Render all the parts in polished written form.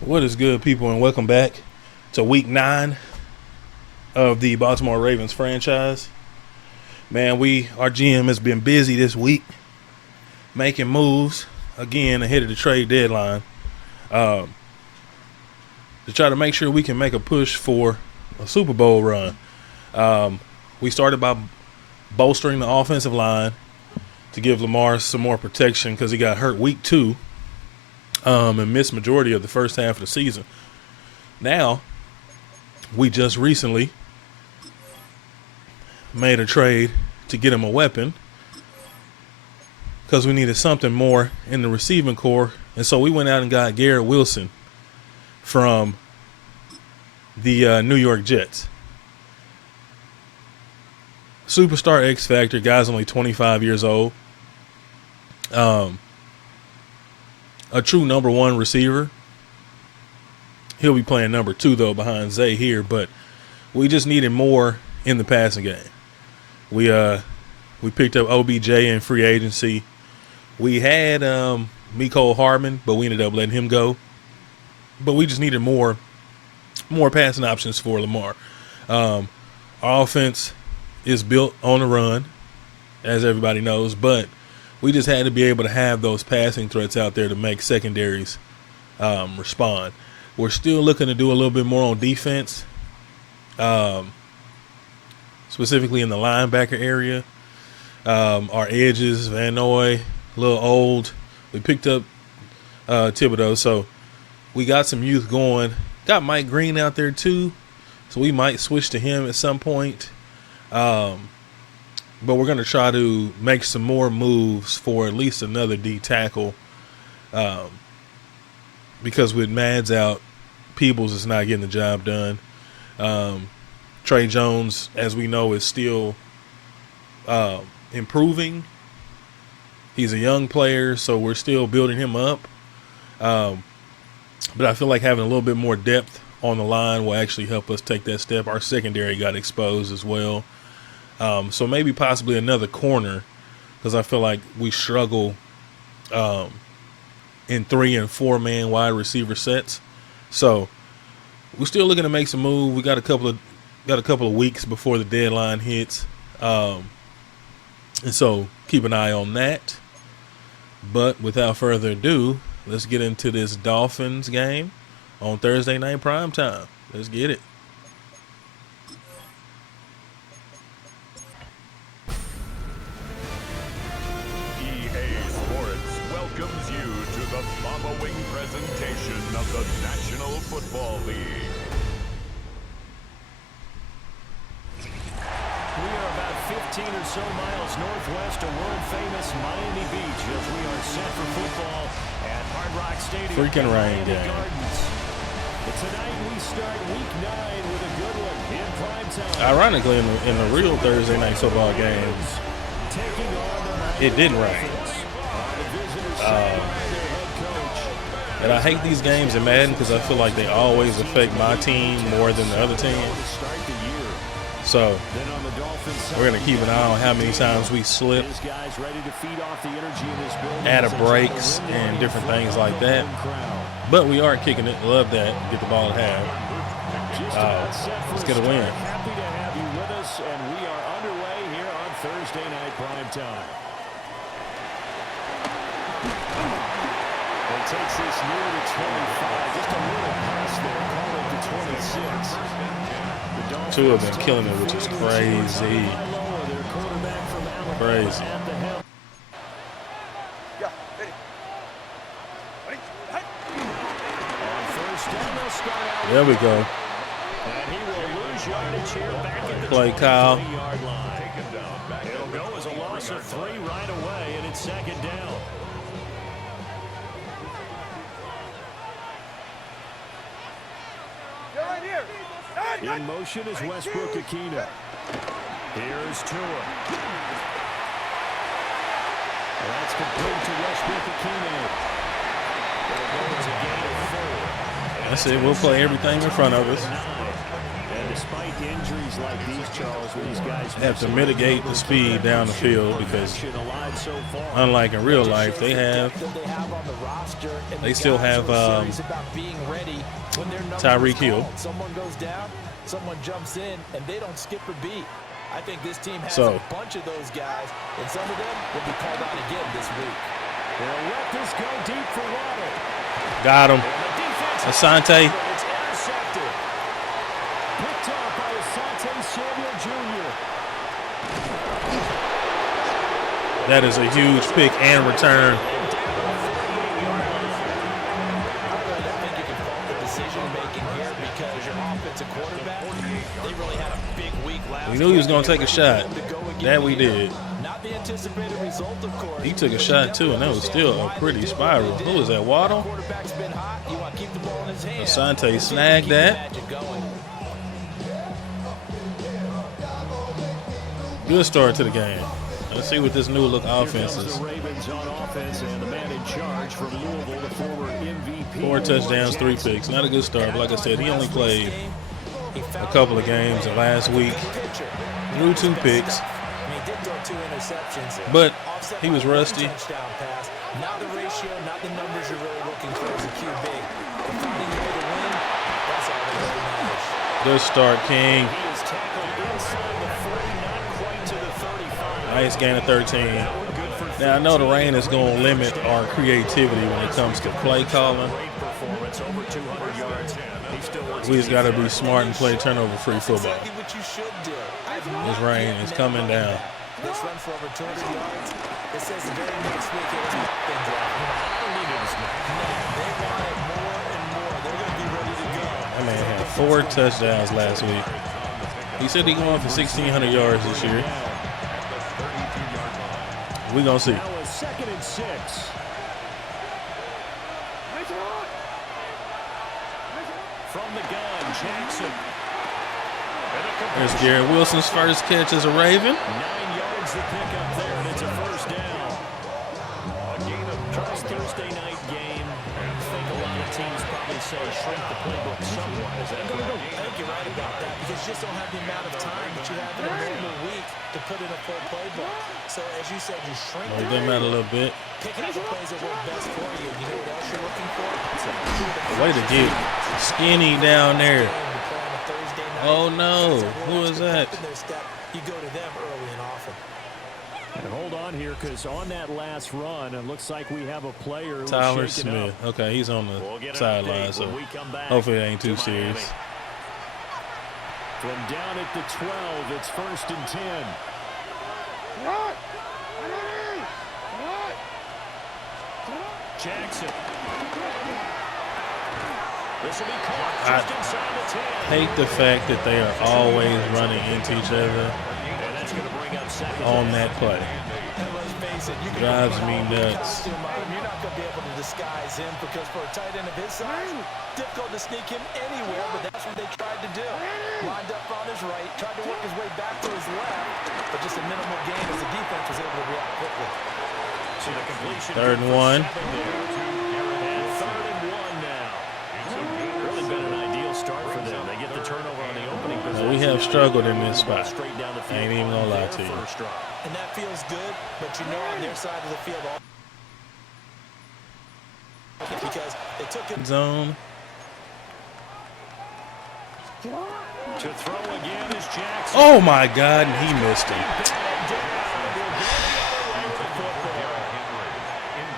What is good, people, and welcome back to week 9 of the Baltimore Ravens franchise. Man, our GM has been busy this week making moves again ahead of the trade deadline to try to make sure we can make a push for a Super Bowl run. We started by bolstering the offensive line to give Lamar some more protection because he got hurt week 2 and missed majority of the first half of the season. Now, we just recently made a trade to get him a weapon because we needed something more in the receiving core. And so we went out and got Garrett Wilson from the New York Jets. Superstar X Factor, guy's only 25 years old. A true number 1 receiver. He'll be playing number 2 though behind Zay here, but we just needed more in the passing game. We picked up OBJ in free agency. We had Mecole Hardman, but we ended up letting him go. But we just needed more passing options for Lamar. Our offense is built on the run, as everybody knows, but we just had to be able to have those passing threats out there to make secondaries respond. We're still looking to do a little bit more on defense, specifically in the linebacker area. Our edges, Van Noy, a little old. We picked up Thibodeau, so we got some youth going. Got Mike Green out there too, so we might switch to him at some point. But we're going to try to make some more moves for at least another D tackle. Because with Mads out, Peebles is not getting the job done. Trey Jones, as we know, is still improving. He's a young player, so we're still building him up. But I feel like having a little bit more depth on the line will actually help us take that step. Our secondary got exposed as well. So maybe possibly another corner, because I feel like we struggle in 3 and 4 man wide receiver sets. So we're still looking to make some move. We got a couple of weeks before the deadline hits, and so keep an eye on that. But without further ado, let's get into this Dolphins game on Thursday night primetime. Let's get it. Welcomes you to the following presentation of the National Football League. We are about 15 or so miles northwest of world-famous Miami Beach as we are set for football at Hard Rock Stadium. Freaking rain game. Gardens. But tonight we start week 9 with a good one in prime time. Ironically, in the real Thursday night football game, it didn't rain. And I hate these games in Madden because I feel like they always affect my team more than the other team. So we're going to keep an eye on how many times we slip, add a breaks, and different things like that. But we are kicking it. Love that. Get the ball at half. Let's get a win. Happy to have you with us, and we are underway here on Thursday night prime time. Takes this near the 25, just a little pass there, call it the 26. 2 have been killing it, which is crazy. Crazy. There we go. Play Kyle. It'll go as a loss of 3 right away, and it's second down. In motion is Westbrook Akina. Here's Tua. That's complete to Westbrook Akina. That's it. We'll play everything in front of us. And despite injuries days like these, Charles, where these guys have to mitigate the speed down the field because, unlike in real life, they still have Tyreek Hill. Someone goes down, someone jumps in, and they don't skip a beat. I think this team has So, a bunch of those guys, and some of them will be called out again this week. They'll let this go deep for Waddle. Got him. Asante. It's intercepted. Picked off by Asante Samuel Jr. That is a huge pick and return. I don't think you can fault the decision-making here because your offensive quarterback, they really had a big week last We knew he was going to take a shot. That we did. Not the anticipated result, of course. He took a shot, too, and that was still a pretty spiral. Who was that, Waddle? Quarterback's been hot. You want to keep the ball in his hands. Asante snagged that. Good start to the game. Let's see what this new look offense is. The Ravens on offense, and the man in charge from Louisville, the former MVP. 4 touchdowns, 3 picks. Not a good start, but like I said, he only played a couple of games. And last week, threw 2 picks. But he was rusty. Not the ratio, not the numbers you're really looking for as a QB. But finding a way to win, that's all that really matters. Good start, King. He is tackled inside the 40, not quite to the 35. Nice gain of 13. Now, I know the rain is going to limit our creativity when it comes to play calling. Great performance, over 200 yards. He still wants We just got to be smart and play turnover-free football. Exactly what you should do. This rain is coming down. This run for over 200 yards. It says the very next week it was things like, I don't need it as much. No, they want it more and more. They're going to be ready to go. That man had 4 touchdowns last week. He said he's going for 1,600 yards this year. We're going to see. Now a 2nd and 6. From the gun, Jackson. There's Garrett Wilson's first catch as a Raven. 9 yards to pick up there, and it's a first down. Charles, Thursday night game. I think a lot of teams probably say shrink the playbook somewhat. Is that correct? I think you're right about that because you just don't have the amount of time that you have in a normal week to put in a full playbook. So as you said, you shrink It doesn't matter a little bit. pick out the plays that work best for you. You know what else you're looking for? Way to get skinny down there. You play on a Thursday night. Oh, no. Who is that? You go to them early and often. And hold on here, because on that last run, it looks like we have a player who's Tyler shaken Smith. up. Okay, he's on We'll the get an sideline, update so when we come back hopefully it ain't too to Miami. serious. From down at the 12, it's 1st and 10. Jackson. This will be caught just inside the 10. Hate the fact that they are always running into each other And that's going to bring up 2nd on that play. And let's face it, you can Drives put me all the nuts. costume on. You're not going to be able to disguise him because for a tight end of his size, difficult to sneak him anywhere, but that's what they tried to do. Lined up on his right, tried to work his way back to his left, but just a minimal gain as the defense was able to react quickly. So the completion 3rd and 1. And 3rd and 1 now. Really been an ideal start for them. They get the turnover on the opening possession. We have struggled in this spot. Straight down the field. I ain't even gonna lie to you. First drive. And that feels good, but you know on their side of the field, because they took it. Zone. To throw again is Jackson. Oh, my God, and he missed him.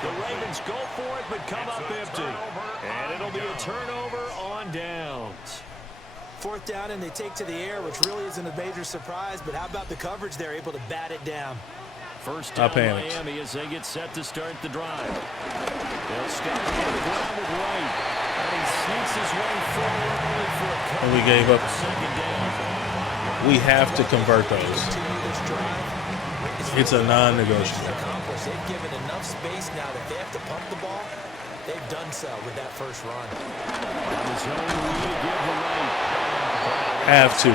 The Ravens go for it, but come up empty. And it'll be a turnover on downs. 4th down, and they take to the air, which really isn't a major surprise, but how about the coverage? They're able to bat it down. First I down panicked. Miami as they get set to start the drive. They'll stop on the ground with Wright. And he sneaks his way forward only for a couple. And we gave up. 2nd down. We have to convert those. It's a non-negotiable. They've given enough space now that they have to pump the ball. They've done so with that first run. On his own lead to give the right. Have to. No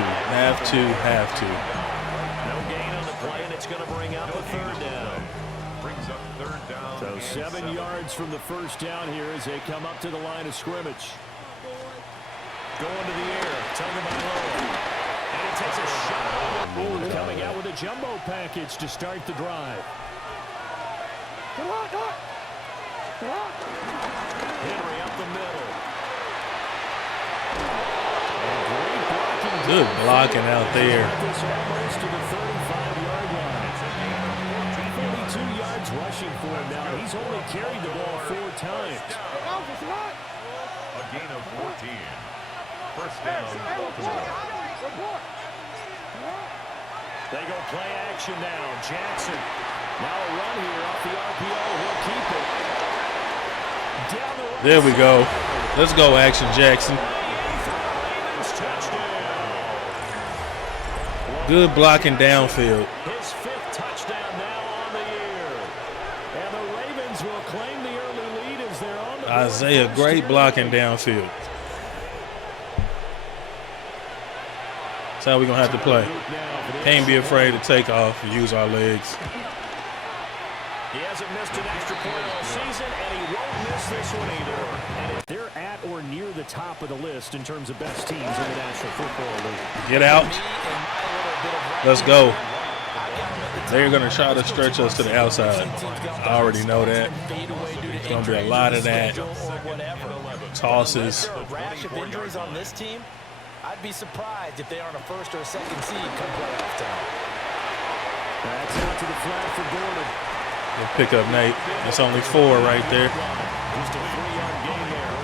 gain on the play, and it's going to bring up a 3rd down. Brings up 3rd down. So and 7 yards from the first down here as they come up to the line of scrimmage. Going to the air, tugging by low. And he takes a shot. Coming out with a jumbo package to start the drive. Henry up the middle. Good blocking out there. Almost to the 35-yard line. 42 yards rushing for him now. He's only carried the ball 4 times. A gain of 14. First down, Baltimore. They go play action now. Jackson. Now a run here off the RPO. He'll keep it. Down the right There we go. Let's go, Action Jackson. Good blocking downfield. His 5th touchdown now on the year. And the Ravens will claim the early lead as they're on the Isaiah, great blocking downfield. That's how we're going to have to play. Can't be afraid to take off and use our legs. He hasn't missed an extra point all season, and he won't miss this one either. And if they're at or near the top of the list in terms of best teams in the National Football League. Get out. Let's go. They're going to try to stretch us to the outside. I already know that. There's going to be a lot of that. Tosses. A rash of injuries on this team. I'd be surprised if they aren't a first or a second seed come playoff time. That's out to the flat for Gordon. Good pick up, Nate. It's only 4 right there. Just a 3-yard gain there.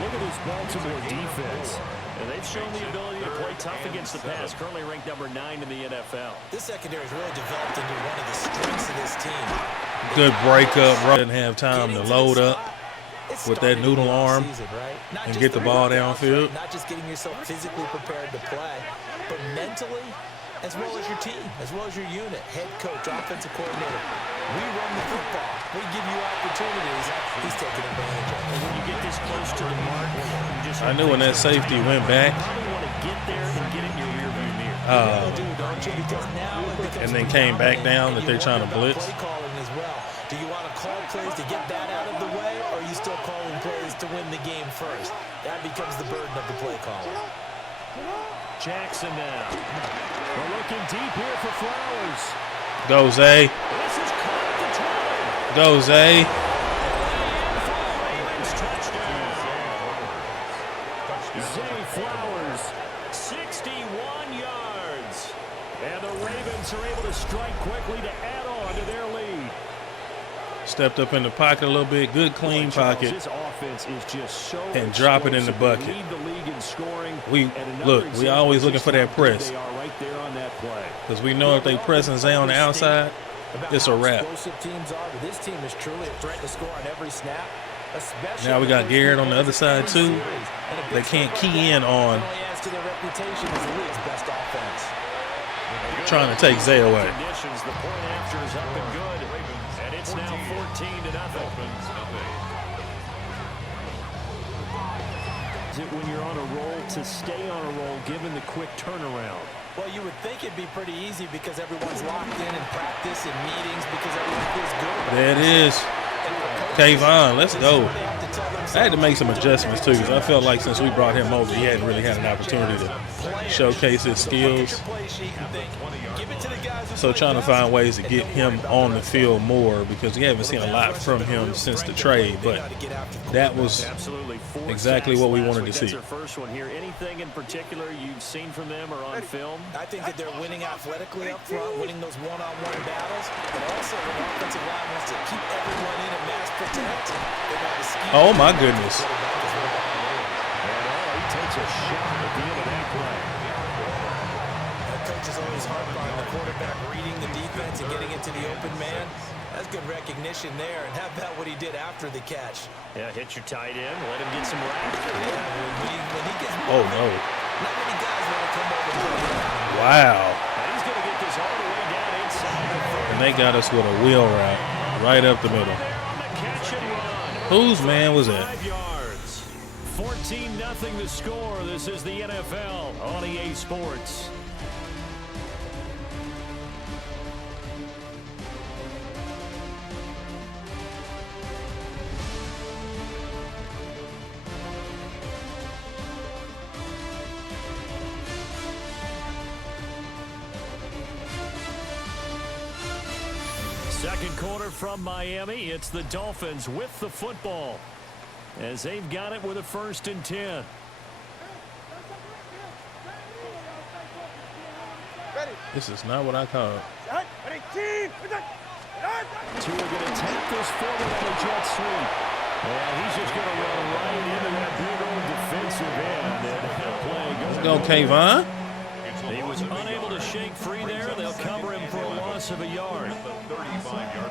Look at this Baltimore defense. And they've shown the ability to play tough against the pass. Currently ranked number 9 in the NFL. This secondary has really developed into one of the strengths of this team. Good breakup. Didn't have time to load up with that noodle arm and get the ball downfield. Not just getting yourself physically prepared to play, but mentally, as well as your team, as well as your unit, head coach, offensive coordinator. We run the football. We give you opportunities. He's taking advantage of it. And when you get this close to the mark, you just I knew when that safety went back. probably want to get there and get in your rearview mirror. And then came back down that they're trying to blitz. Play calling as well. Do you want to call plays to get that out of the way, or are you still calling plays to win the game first? That becomes the burden of the play caller. Jackson now. We're looking deep here for Flowers. Go, Zay. This is caught at the 20. Go, Zay. Ravens touchdown. Zay Flowers, 61 yards. And the Ravens are able to strike quickly to add on to their lead. Stepped up in the pocket a little bit. Good, clean pocket. This offense is just so And drop it in the bucket. They lead the league in scoring. We always looking for that press. They are right there on that play. Because we know if they pressing Zay on the outside, it's a wrap. Explosive teams are, but this team is truly a threat to score on every snap. Especially Now we got Garrett on the other side too. They can't key in on adds to their reputation as the league's best offense. trying to take Zay away. Conditions, the point after is up and good. And it's now 14-0. Is it when you're on a roll to stay on a roll given the quick turnaround? Well, you would think it'd be pretty easy because everyone's locked in practice and meetings because everyone feels good about There it is. Kayvon, let's go. I had to make some adjustments too because I felt like since we brought him over, he hadn't really had an opportunity to showcase his skills. So trying to find ways to get him on the field more because we haven't seen a lot from him since the trade, but that was exactly what we wanted to see. First one here. Anything in particular you've seen from them or on film? I think that they're winning athletically up front, winning those one-on-one battles, but also when the offensive line wants to keep everyone in and mass protect. Oh my goodness. He takes a shot at the end of that play. Coach is always hard on the quarterback reading the defense and getting into the open man. That's good recognition there. And how about what he did after the catch? Yeah, hit your tight end, let him get some rap. When he gets Oh no. not many guys want to come over and play him. Wow. And he's going to get this all the way down inside the 30. And they got us with a wheel route right up the middle. There on the catch and run. Whose man was that? 5 yards. 14-0 the score. This is the NFL on EA Sports. Second quarter from Miami. It's the Dolphins with the football as they've got it with a 1st and 10. This is not what I called. Tua going to tap this forward on a jet sweep. And he's just going to run right into that big old defensive end. And that play goes. Let's go, Kayvon. He was unable to shake free there. They'll cover him for a loss of a yard.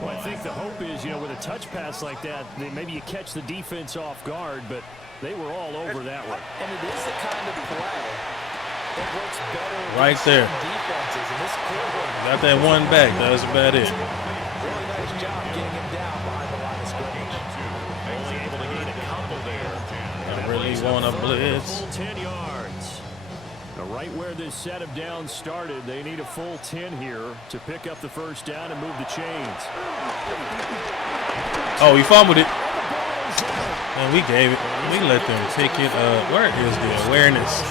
Well, I think the hope is, you know, with a touch pass like that, maybe you catch the defense off guard, but they were all over that one. And it is the kind of play that works better Right there. defenses. And this quarterback Got that one back. That was about it. really nice job getting him down behind the line of scrimmage. Only able to gain a couple there. I really want to blitz. Full 10 yards. Now, right where this set of downs started, they need a full 10 here to pick up the 1st down and move the chains. Oh, he fumbled it. And we gave it. We let them pick it up. Where is the awareness?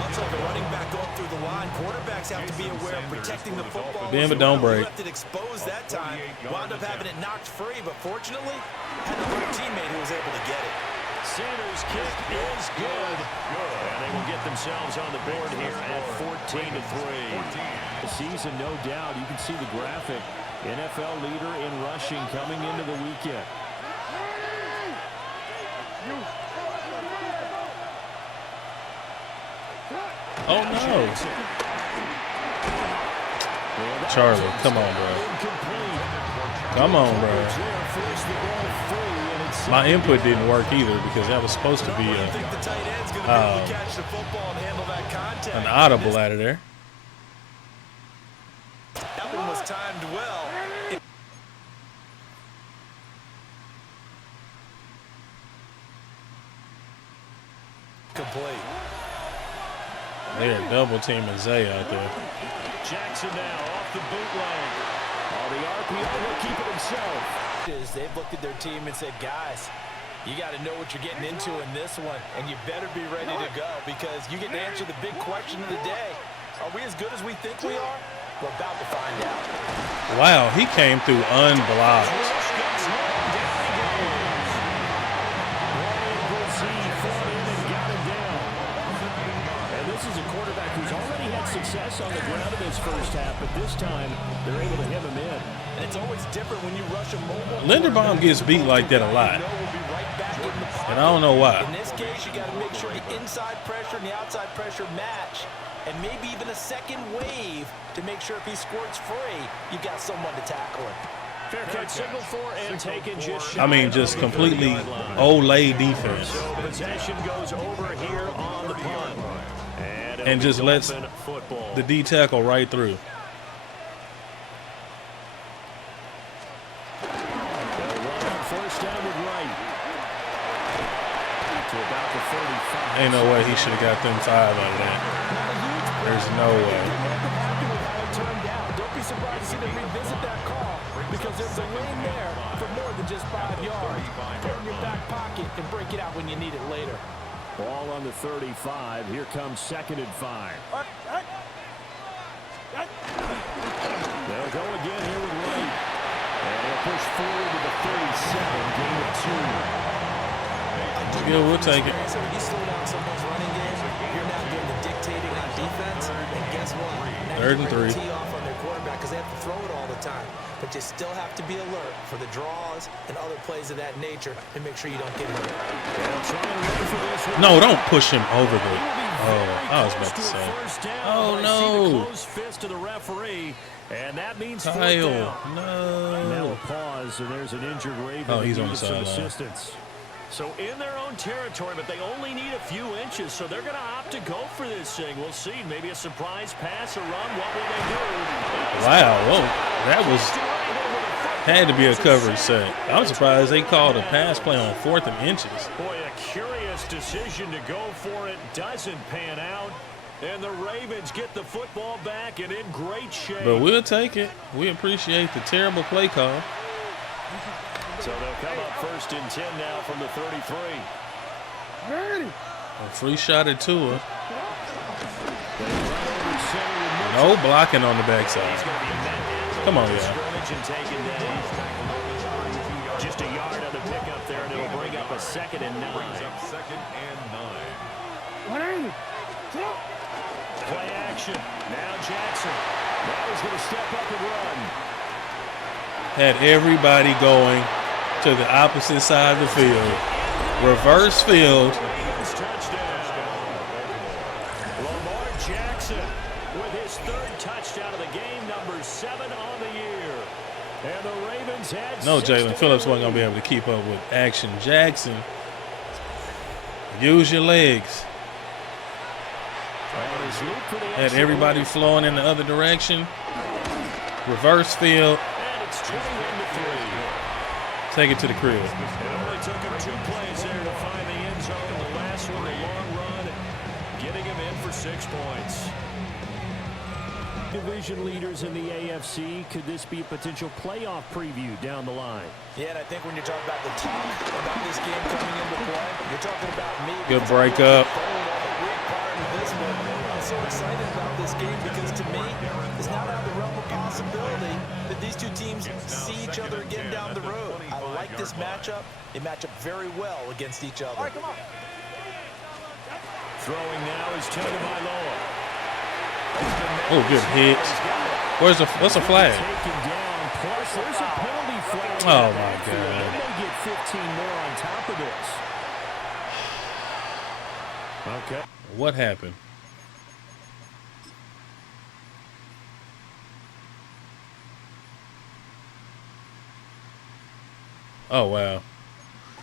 Much like a running back going through the line, quarterbacks have to be aware of protecting the football. Bend but don't break. Left it exposed that time. Wound up having it knocked free, but fortunately, had another teammate who was able to get it. Sanders' kick is good. And they will get themselves on the board here at 14-3. The season, no doubt. You can see the graphic. NFL leader in rushing coming into the weekend. Oh, no. Charlie, come on, bro. Come on, bro. My input didn't work either because that was supposed to be an audible out of there. That one was timed well. Complete. They're double teaming Zay out there. Jackson now off the bootleg. Oh, the RPO will keep it himself. They've looked at their team and said, guys, you got to know what you're getting into in this one, and you better be ready to go because you get to answer the big question of the day. Are we as good as we think we are? We're about to find out. Wow, he came through unblocked. And this is a quarterback who's already had success on the ground in his 1st half, but this time they're able to hem him in. And it's always different when you rush a mobile. Linderbaum gets beat like that a lot, and I don't know why. In this case, you got to make sure the inside pressure and the outside pressure match, and maybe even a second wave to make sure if he squirts free, you've got someone to tackle him. Fair catch signal for and taken just I mean, just completely Olay defense. So possession goes over here on the punt. And just lets the D tackle right through. First down with Wright. To about the 35. Ain't no way he should have got them 5 out of that. There's no way. Don't be surprised to see them revisit that call because there's a lane there for more than just 5 yards. Put it in your back pocket and break it out when you need it later. Ball on the 35. Here comes 2nd and 5. They'll go again here with Wright. And they'll push forward to the 37. Gain of 2. Yeah, we'll take it. So when you slow down someone's running game, you're not doing the dictating on defense. And guess what? Now 3rd and 3. tee off on their quarterback because they have to throw it all the time. But you still have to be alert for the draws and other plays of that nature and make sure you don't get hurt. No, don't push him over the. Oh, I was about to say. Oh, no. Close fist to the referee. And that means Kyle, now no. a pause, and there's an injured Raven. Oh, he's on the needs some sideline. assistance. So in their own territory, but they only need a few inches, so they're going to opt to go for this thing. We'll see. Maybe a surprise pass or run. What will they do? Wow, whoa. That had to be a coverage set. I'm surprised they called a pass play on 4th and inches. Boy, a curious decision to go for it. Doesn't pan out. And the Ravens get the football back and in great shape. But we'll take it. We appreciate the terrible play call. So they'll come up 1st and 10 now from the 33. A free shot at Tua. No blocking on the backside. Come on, yeah. Scrimmage and taken down. Just a yard on the pickup there, and it'll bring up a 2nd and 9. Play action. Now Jackson. Now he's going to step up and run. Had everybody going to the opposite side of the field. Reverse field. Touchdown. Lamar Jackson with his 3rd touchdown of the game, number 7 on the year. And the Ravens had No, Jalen Phillips wasn't going to be able to keep up with Action Jackson. Use your legs. Had everybody flowing in the other direction. Reverse field. And it's 21-3. Take it to the crib. It only took him 2 plays there to find the end zone. The last one, a long run, getting him in for 6 points. Division leaders in the AFC, could this be a potential playoff preview down the line? Yeah, and I think when you talk about the talk about this game coming into play, you're talking about me. Good breakup. I'm so excited about this game because to me, it's not out of the realm of possibility that these two teams see each other again down the road. I like this matchup. They match up very well against each other. All right, come on. Throwing now is Tagovailoa. Oh, good hit. What's a flag? Oh, my God. They may get 15 more on top of this. Okay. What happened? Oh, wow.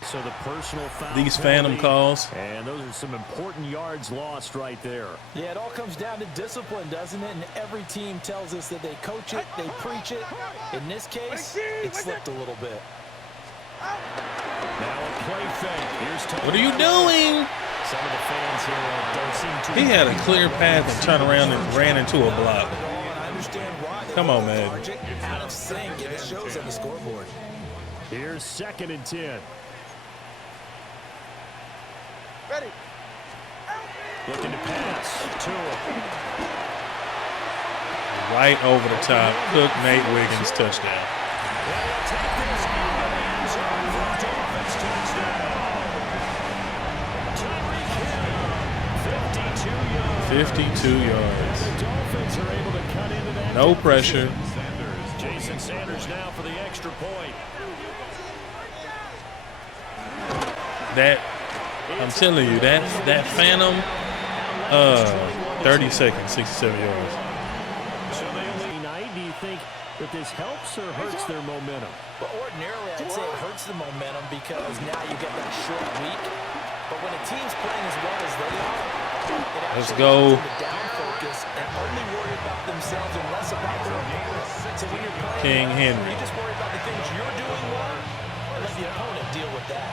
So the personal foul These phantom penalty, calls. and those are some important yards lost right there. Yeah, it all comes down to discipline, doesn't it? And every team tells us that they coach it, they preach it. In this case, it slipped a little bit. Now a play fake. Here's What are you doing? Some of the fans here don't seem too. He had a clear path and turned around and ran into a block. Come on, man. Out of sync, and it shows on the scoreboard. Here's 2nd and 10. Ready. Looking to pass to him. Right over the top. Cook, Nate Wiggins, touchdown. 52 yards. No pressure. Jason Sanders now for the extra point. That, I'm telling you, that phantom, 30 seconds, 67 yards. So they only night. Do you think that this helps or hurts their momentum? Well, ordinarily, I'd say it hurts the momentum because now you get that short week. But when a team's playing as well as they are, Let's go. down focus and only worry about themselves and less about their opponent. So when you're playing, King Henry. you just worry about the things you're doing well and let the opponent deal with that.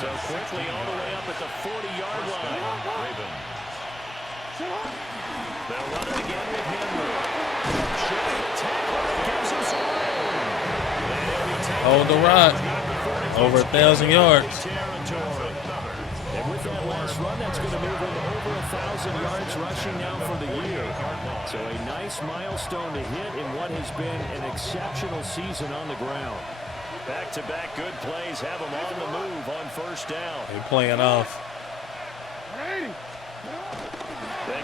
So quickly all the way up at the 40-yard line. They'll run it again with Henry. Hold the rock. Over 1,000 yards. And with that last run, that's going to move him over 1,000 yards rushing now for the year. So a nice milestone to hit in what has been an exceptional season on the ground. Back-to-back good plays have him on the move on 1st down. They're playing off. They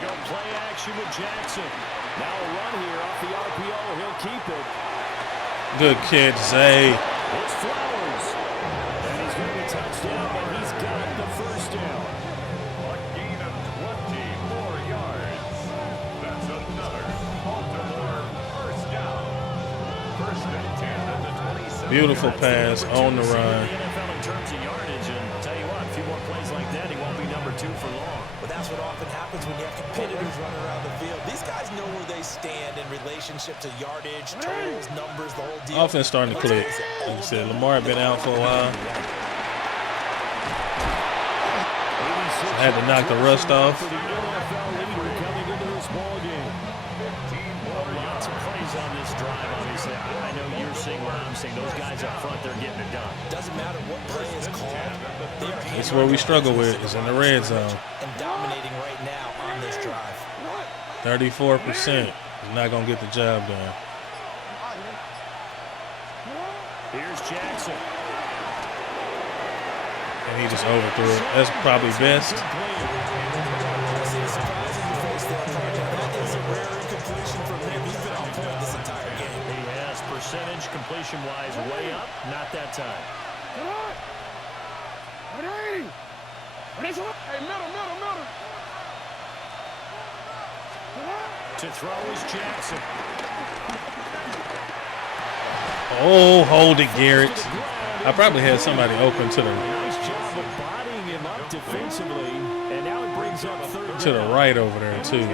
go play action with Jackson. Now a run here off the RPO. He'll keep it. Good catch, Zay. It's Flowers. And he's going to be touchdown, but he's got the 1st down. A gain of 24 yards. That's another Baltimore 1st down. 1st and 10 at the 27. Beautiful pass on the run. The NFL in terms of yardage, and tell you what, a few more plays like that, he won't be number 2 for long. But that's what often happens when you have competitors running around the field. These guys know where they stand in relationship to yardage, totals, numbers, the whole deal. Offense starting to click. Like you said, Lamar had been out for a while. Had to knock the rust off. For the NFL leader coming into this ballgame. Lots of plays on this drive, obviously. I know you're seeing what I'm seeing. Those guys up front, they're getting it done. Doesn't matter what play is called. They are It's where we struggle with, is in the red zone. and dominating right now on this drive. 34% is not going to get the job done. And he just overthrew it. That's probably best. I see the surprise on your face there, Carter. That is a rare incompletion from him. He's been on point this entire game. He has percentage completion-wise way up. Not that time. To throw is Jackson. Oh, hold it, Garrett. I probably had somebody open to the Nice job of bodying him up defensively, and now it brings up third to the down. right over there too.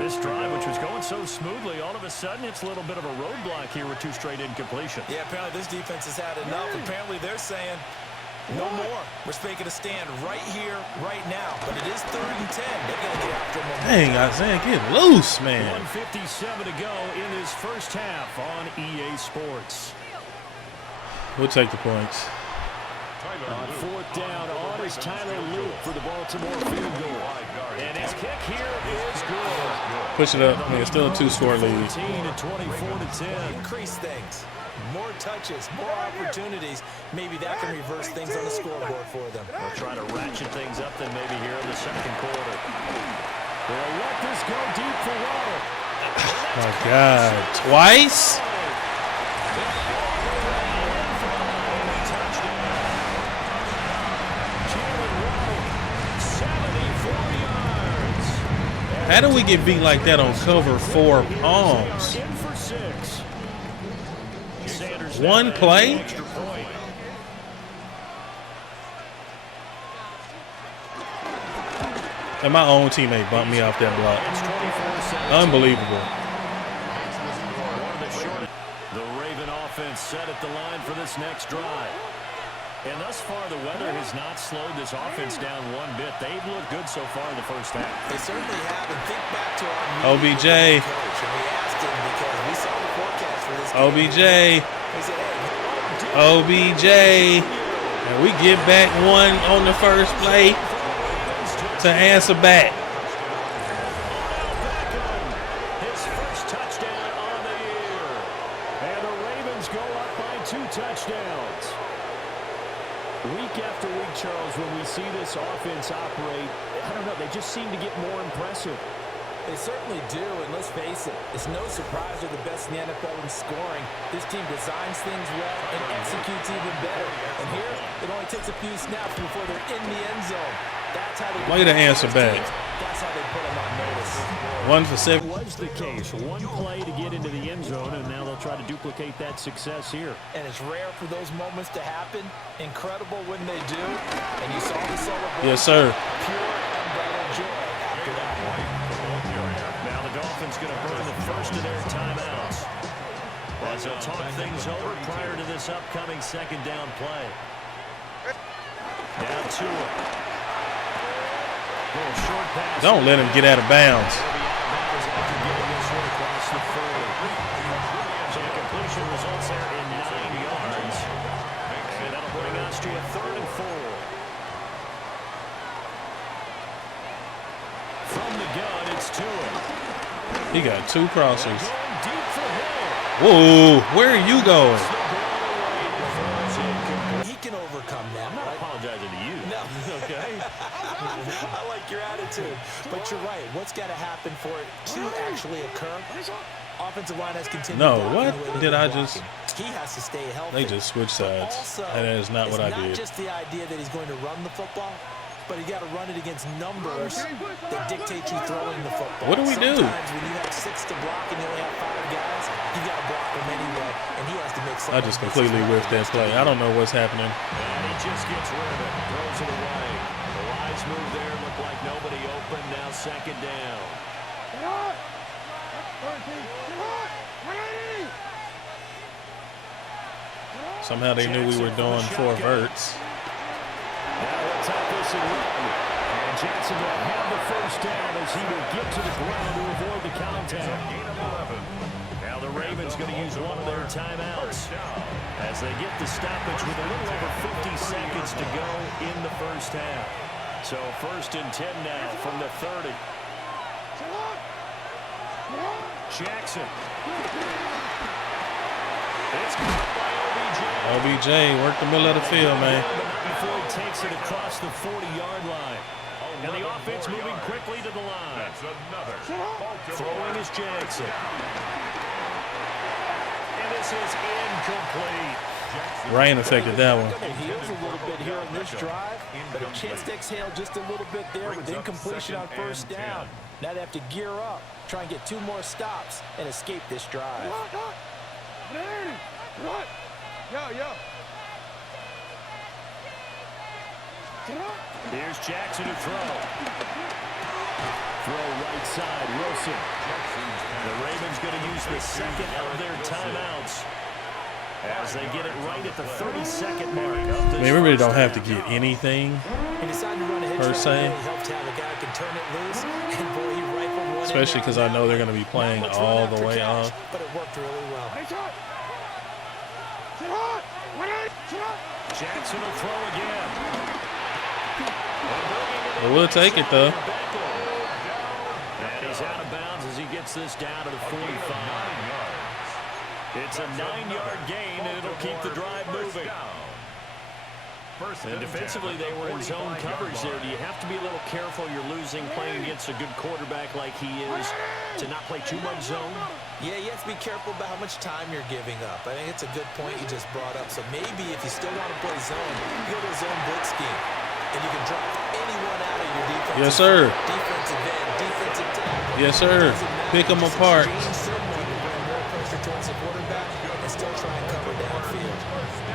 This drive, which was going so smoothly, all of a sudden it's a little bit of a roadblock here with 2 straight incompletions. Yeah, apparently this defense has had enough. Apparently they're saying, no more. We're making a stand right here, right now. But it is 3rd and 10. They're going to get after him. Dang, Isaiah, get loose, man. 1:57 to go in this first half on EA Sports. We'll take the points. On 4th down, on is Tyler Luke for the Baltimore field goal. And his kick here is good. Push it up. I mean, it's still a 2-score lead. 14 and 24 to 10. Increase things. More touches, more opportunities. Maybe that can reverse things on the scoreboard for them. They'll try to ratchet things up then maybe here in the second quarter. They'll let this go deep for Waddle. My God, twice? How do we get beat like that on cover 4 palms? In for 6. Sanders One down play? an extra point. And my own teammate bumped me off that block. It's 24-17. Unbelievable. The Raven offense set at the line for this next drive. And thus far, the weather has not slowed this offense down one bit. They've looked good so far in the first half. They certainly have. And think back to our OBJ. coach, and we asked him because we saw the forecast for this game. OBJ. He said, hey, OBJ. And we get back one on the first play to answer back. His first touchdown on the year. And the Ravens go up by 2 touchdowns. Week after week, Charles, when we see this offense operate, I don't know, they just seem to get more impressive. they certainly do, and let's face it, it's no surprise they're the best in the NFL in scoring. This team designs things well and executes even better. And here, it only takes a few snaps before they're in the end zone. That's how they Way to answer back. That's how they put them on notice. 1 for 7. Was the case. One play to get into the end zone, and now they'll try to duplicate that success here. And it's rare for those moments to happen. Incredible when they do. And you saw the celebration. Yes, sir. Pure unbridled joy after that one. Now the Dolphins going to burn the first of their timeouts as they'll talk things over prior to this upcoming second down play. Down to it. Little short pass. Don't let him get out of bounds. After getting this one across the 40. So the completion results there in 9 yards. And that'll bring Austria 3rd and 4. From the gun, it's to it. He got 2 crossers. Going deep for Hill. Whoa, where are you going? He can overcome that. I'm not Right? apologizing to you. No. Okay. I like your attitude. But you're right. What's got to happen for it to actually occur? Offensive line has continued. No, blocking what the way they've did been I blocking. just- He has to stay healthy. They just switched But sides. also, And that is not what I it's did. not just the idea that he's going to run the football, but he got to run it against numbers that dictate you throwing the football. What do we do? Sometimes when you have 6 to block and you only have 5 guys, you got to block them anyway, and he has to make some. I just completely whiffed that play. I don't know what's happening. And he just gets rid of it. Throws it away. The wise move there. Looked like nobody open. Now second down. Somehow they knew we were doing 4 verts. Now let's have this and run. And Jackson will have the first down as he will get to the ground to avoid the contact. Now the Ravens going to use one of their timeouts as they get the stoppage with a little over 50 seconds to go in the first half. So 1st and 10 now from the 30. Jackson. It's caught by OBJ. OBJ worked the middle of the field, man. Before he takes gets it across the 40-yard line. And the offense moving quickly to the line. That's another. Throwing is Jackson. And this is incomplete. Rain affected that one. Heels a little bit here on this drive, but a chance to exhale just a little bit there with incompletion on first down. Now they have to gear up, try and get 2 more stops, and escape this drive. Here's Jackson to throw. Throw right side, Wilson. The Ravens going to use the second of their timeouts as they get it right at the 32nd mark. I mean, we really don't have to get anything per se, especially because I know they're going to be playing all the way off. But it worked really well. Jackson will throw again. We'll take it though. And he's out of bounds as he gets this down to the 45. It's a 9-yard gain, and it'll keep the drive moving. And defensively, they were in zone coverage there. Do you have to be a little careful? You're losing playing against a good quarterback like he is to not play too much zone? Yeah, you have to be careful about how much time you're giving up. I think it's a good point you just brought up. So maybe if you still want to play zone, you go to a zone blitz scheme, and you can drop anyone out of your defense. Yes, sir. Defensive end, defensive tackle. Yes, sir. Pick them apart. Towards the quarterback and still try and cover downfield.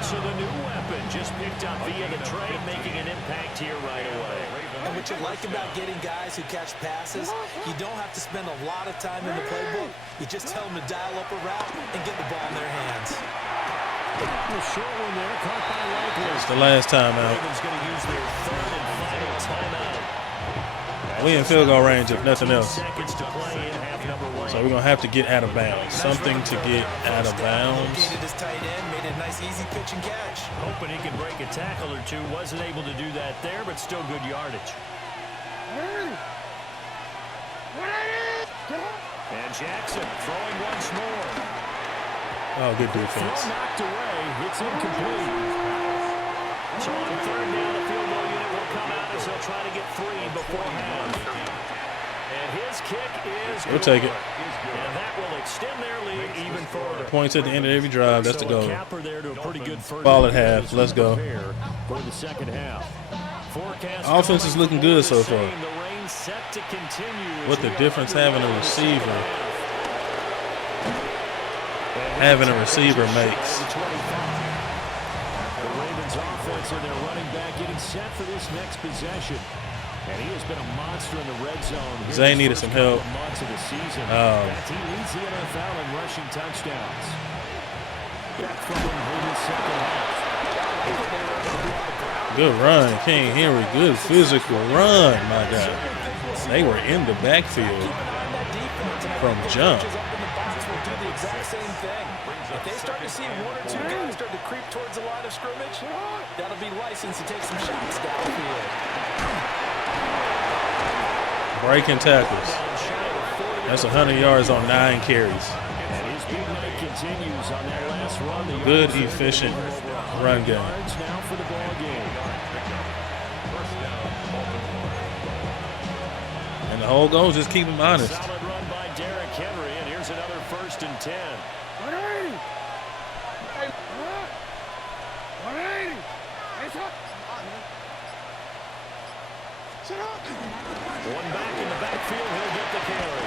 So the new weapon just picked up via the trade, making an impact here right away. And what you like about getting guys who catch passes, you don't have to spend a lot of time in the playbook. You just tell them to dial up a route and get the ball in their hands. The short one there, caught by Likely. It's the last time out. Ravens going to use their third and final timeout. We in field goal range if nothing else. Seconds to play in half number 1. So we're going to have to get out of bounds. Something to get out of bounds. Located his tight end, made a nice easy pitch and catch. Hoping he can break a tackle or two. Wasn't able to do that there, but still good yardage. And Jackson throwing once more. Oh, good defense. Throw knocked away. It's incomplete. So on third down, the field goal unit will come out as they'll try to get 3 before half. And his kick is We'll take it. And that will extend their lead even further. Points at the end of every drive. That's the So a goal. capper there to a pretty good first Ball at half half. Let's go. for the second half. Forecast Offense is looking good so far. the rain set to continue. What the difference having a receiver makes. The Ravens offense and their running back getting set for this next possession. And he has been a monster in the red zone. Zay needed some help. Months of the season. Oh. In fact, he leads the NFL in rushing touchdowns. Back from him in the second half. Good run, King Henry. Good physical run, my God. They were in the backfield from jump. If they start to see 1 or 2 guys start to creep towards the line of scrimmage, that'll be license to take some shots downfield. Breaking tackles. That's 100 yards on 9 carries. And his big night continues on that last run. Good, efficient run game. Now for the ball game. And the whole goal is just keep him honest. Solid run by Derrick Henry, and here's another 1st and 10. One back in the backfield, he'll get the carry.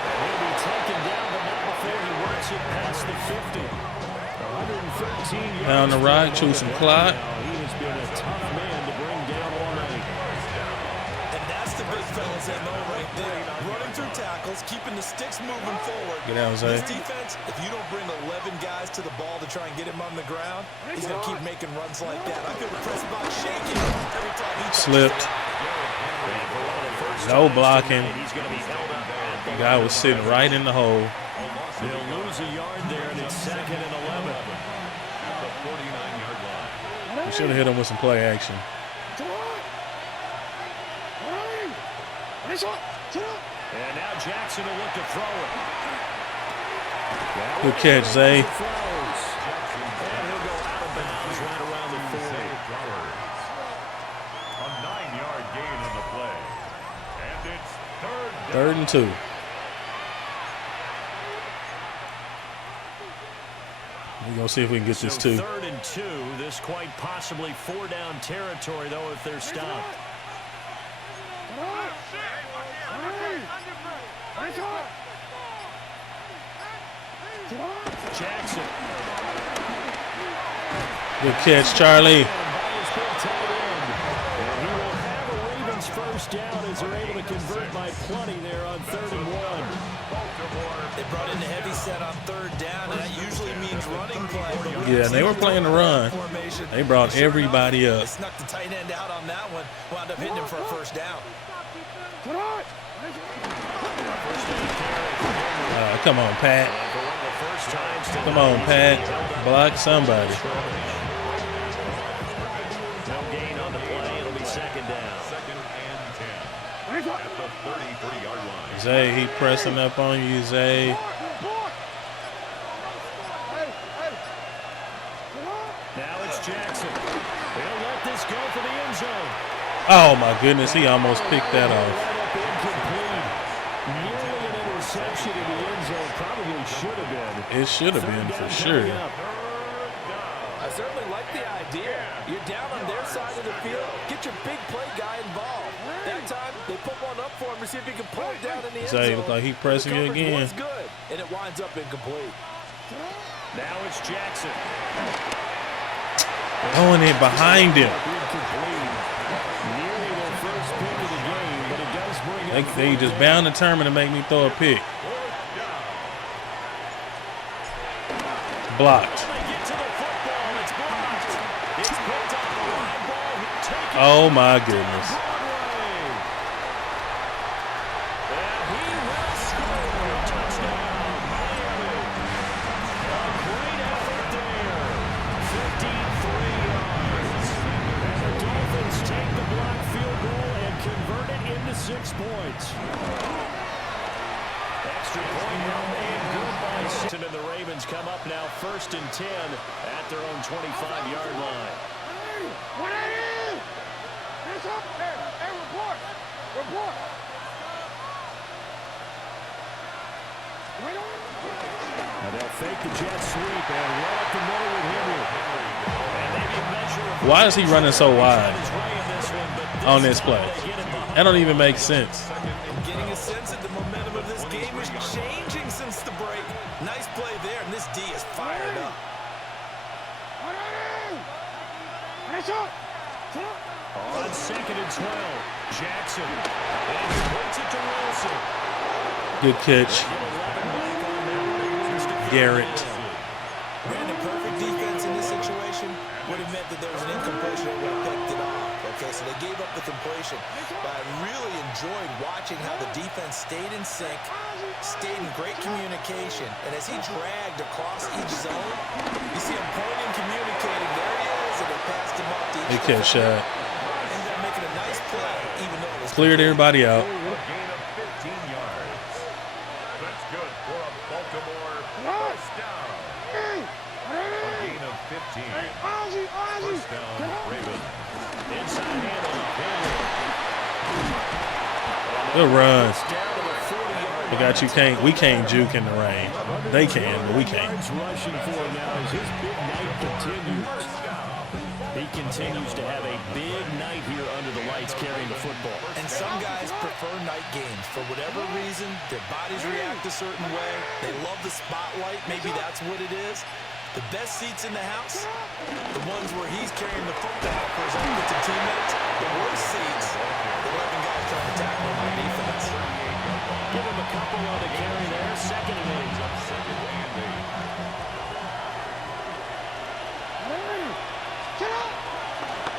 And he'll be taken down, but not before he works it past the 50. 113 yards. Down the right, choose some clock. He has been a tough man to bring down already. And that's the big fella's MO right there. Running through tackles, keeping the sticks moving forward. Get out, Zay. This defense, if you don't bring 11 guys to the ball to try and get him on the ground, he's going to keep making runs like that. I feel the press box shaking every time he Slipped. No blocking. The guy was sitting right in the hole. They'll lose a yard there, and it's 2nd and 11. We should have hit him with some play action. And now Jackson will look to throw it. Good catch, Zay. And he'll go out of bounds right around the 40. 3rd and 2. We're going to see if we can get this 2. 3rd and 2. This quite possibly 4-down territory, though, if they're stopped. Jackson. Good catch, Charlie. And he will have a Ravens first down as they're able to convert by plenty there on 3rd and 1. They brought in the heavy set on 3rd down, and that usually means running play. Yeah, and they were playing the run. They brought everybody up. They snuck the tight end out on that one. Wound up hitting him for a first down. Come on, Pat. Come on, Pat. Block somebody. No gain on the play. It'll be 2nd down. 2nd and 10 at the 33-yard line. Zay, he pressing up on you, Zay. Now it's Jackson. They'll let this go for the end zone. Oh, my goodness. He almost picked that off. Incomplete. Nearly an interception in the end zone. Probably should have been. It should have been for sure. I certainly like the idea. You're down on their side of the field. Get your big play guy involved. That time, they put one up for him to see if he can pull it down in the end zone. Zay, look like he pressing you again. Good, and it winds up incomplete. Now it's Jackson. Oh, and then behind him. Nearly their first pick of the game, but it does bring up They just bound determined to make me throw a pick. Blocked. They get to the football. It's blocked. It's picked up the line ball. Taken Oh, my goodness. and he will score. Touchdown, Miami. A great effort there. 53 yards. And the Dolphins take the blocked field goal and convert it into 6 points. Extra point made good by Sitton, and the Ravens come up now 1st and 10 at their own 25-yard line. Now they'll fake the jet sweep and run up the middle with Henry. And maybe a measure of Why is he running so wide his way in this one, but on this play? That don't even make sense. I'm getting a sense that the momentum of this game is changing since the break. Nice play there, and this D is fired up. on 2nd and 12. Jackson. And he puts it to Wilson. Good catch. Garrett. Brandon, perfect defense in this situation would have meant that there was an incompletion that would have picked it off. Okay, so they gave up the completion. But I really enjoyed watching how the defense stayed in sync, stayed in great communication. And as he dragged across each zone, you see him pointing, communicating. There he is, and they passed him up to each Big catch shot. ended up making a nice play, even though it was Cleared everybody out. A gain of 15 yards. That's good for a Baltimore first down. A gain of 15. First down, Ravens. Inside handoff. Good run. Down to the 40-yard We got you. We can't juke in the rain. They can, but we can't. yards rushing for him now as his big night continues. He continues to have a big night here under the lights carrying the football. And some guys prefer night games. For whatever reason, their bodies react a certain way. They love the spotlight. Maybe that's what it is. The best seats in the house, the ones where he's carrying the football for his offensive teammates. The worst seats, the 11 guys trying to tackle him on defense. Give him a couple on the carry there. 2nd and 8.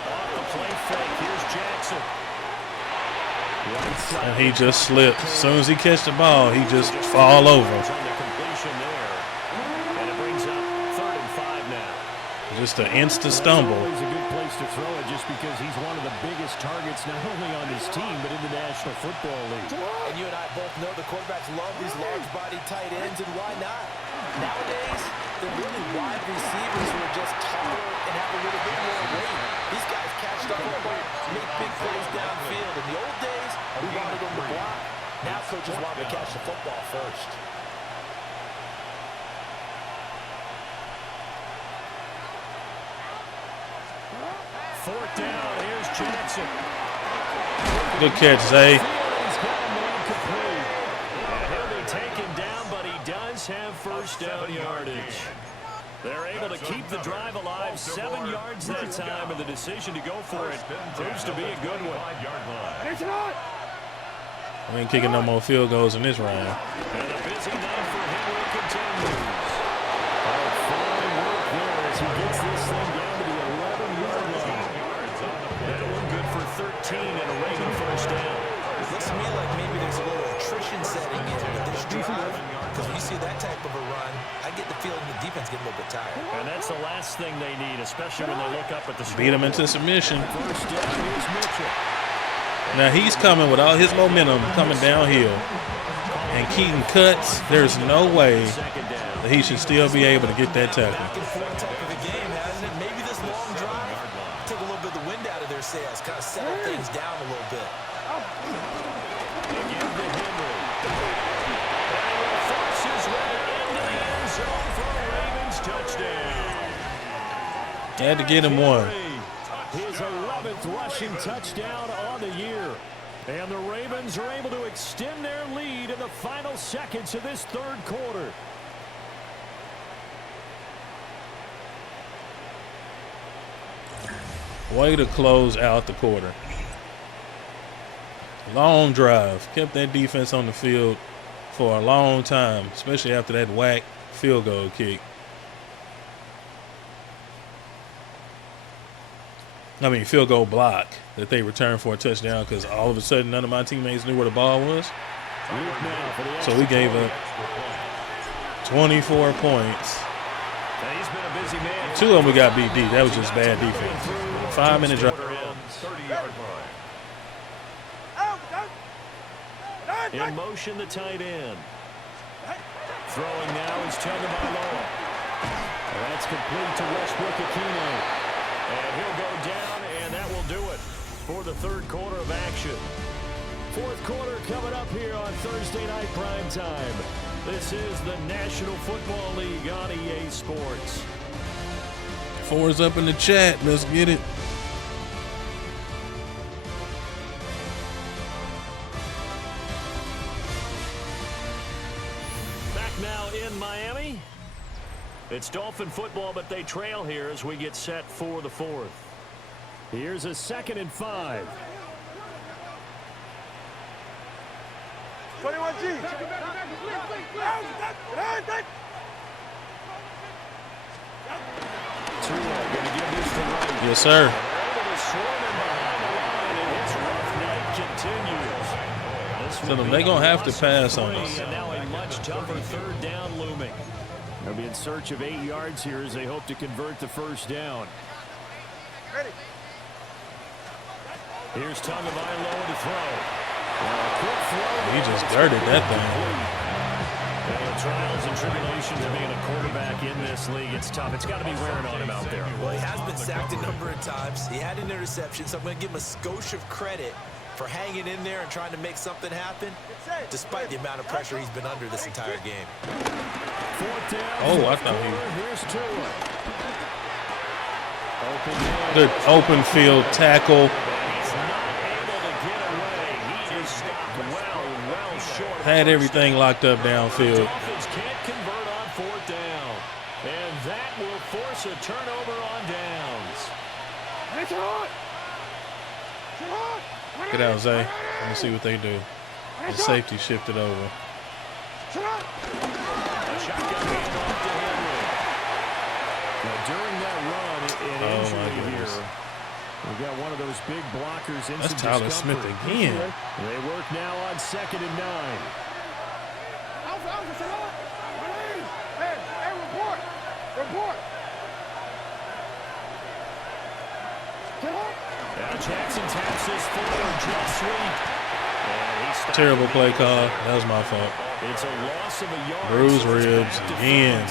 Off the play fake. Here's Jackson. Right side. And he just slipped. As soon as he catch the ball, he just fall over. On the completion there. And it brings up 3rd and 5 now. Just an instant stumble. Always a good place to throw it just because he's one of the biggest targets not only on his team but in the National Football League. And you and I both know the quarterbacks love these large-bodied tight ends, and why not? Nowadays, they're really wide receivers who are just taller and have a little bit more weight. These guys catch the football, make big plays downfield. In the old days, we wanted them to block. Now coaches want to catch the football first. Fourth down. Here's Jackson. Good catch, Zay. He's got a man complete. And he'll be taken down, but he does have first down yardage. They're able to keep the drive alive. 7 yards that time, and the decision to go for it proves to be a good one. We ain't kicking no more field goals in this round. And a busy night for Henry continues. Fine work there as he gets this thing down to the 11-yard line. That one good for 13 and a Raven first down. It looks to me like maybe there's a little attrition setting in with this drive. Because when you see that type of a run, I get the feeling the defense getting a little bit tired. And that's the last thing they need, especially when they look up at the scoreboard. Beat him into submission. First down, here's Mitchell. Now he's coming with all his momentum coming downhill. And Keaton cuts. There's no way that he should still be able to get that tackle. Back and forth type of a game, hasn't it? Maybe this long drive take a little bit of the wind out of their sails, kind of settle things down a little bit. Again to Henry. And he will force his way into the end zone for a Ravens touchdown. Had to get him one. His 11th rushing touchdown on the year. And the Ravens are able to extend their lead in the final seconds of this third quarter. Way to close out the quarter. Long drive. Kept that defense on the field for a long time, especially after that whack field goal kick. I mean, field goal block that they returned for a touchdown because all of a sudden none of my teammates knew where the ball was. So we gave up 24 points. Two of them we got beat deep. That was just bad defense. 5-minute drive. In motion, the tight end. Throwing now is Tagovailoa. That's complete to Westbrook Aquino. And he'll go down, and that will do it for the third quarter of action. Fourth quarter coming up here on Thursday Night Primetime. This is the National Football League on EA Sports. 4's up in the chat. Let's get it. Back now in Miami. It's Dolphin football, but they trail here as we get set for the fourth. Here's a 2nd and 5. 21G. Yes, sir. So they're going to have to pass on us. And now a much tougher third down looming. They'll be in search of 8 yards here as they hope to convert the first down. Here's Tagovailoa to throw. He just dirted that thing. Trials and tribulations of being a quarterback in this league. It's tough. It's got to be wearing on him out there. Well, he has been sacked a number of times. He had an interception, so I'm going to give him a skosh of credit for hanging in there and trying to make something happen, despite the amount of pressure he's been under this entire game. Oh, I thought he... Good open field tackle. Had everything locked up downfield. Can't convert on 4th down. And that will force a turnover on downs. Get out, Zay. Let me see what they do. The safety shifted over. A shotgun handoff to Henry. Now, during that run, an injury here. We've got one of those big blockers in That's some Tyler discomfort. Smith again. They work now on 2nd and 9. Now Jackson taps his forward jet sweep. Terrible play call. That was my fault. It's a loss of a yard. Bruised ribs again.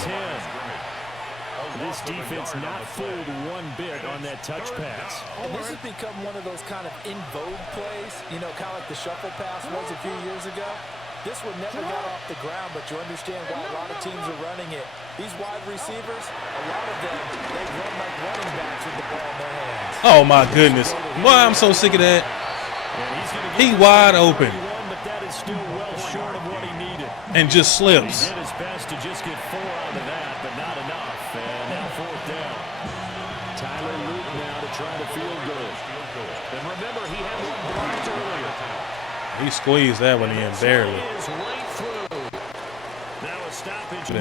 This defense not fooled one bit on that touch pass. And this has become one of those kind of in vogue plays, you know, kind of like the shuffle pass was a few years ago. This one never got off the ground, but you understand why a lot of teams are running it. These wide receivers, a lot of them, they run like running backs with the ball in their hands. Oh, my goodness. Boy, I'm so sick of that. He wide open. But that is still well short of what he needed. And just slips. He did his best to just get 4 out of that, but not enough. And now 4th down. Tyler Luke now to try to field goal. And remember, he had one blocked earlier. He squeezed that one in barely. Now a stoppage.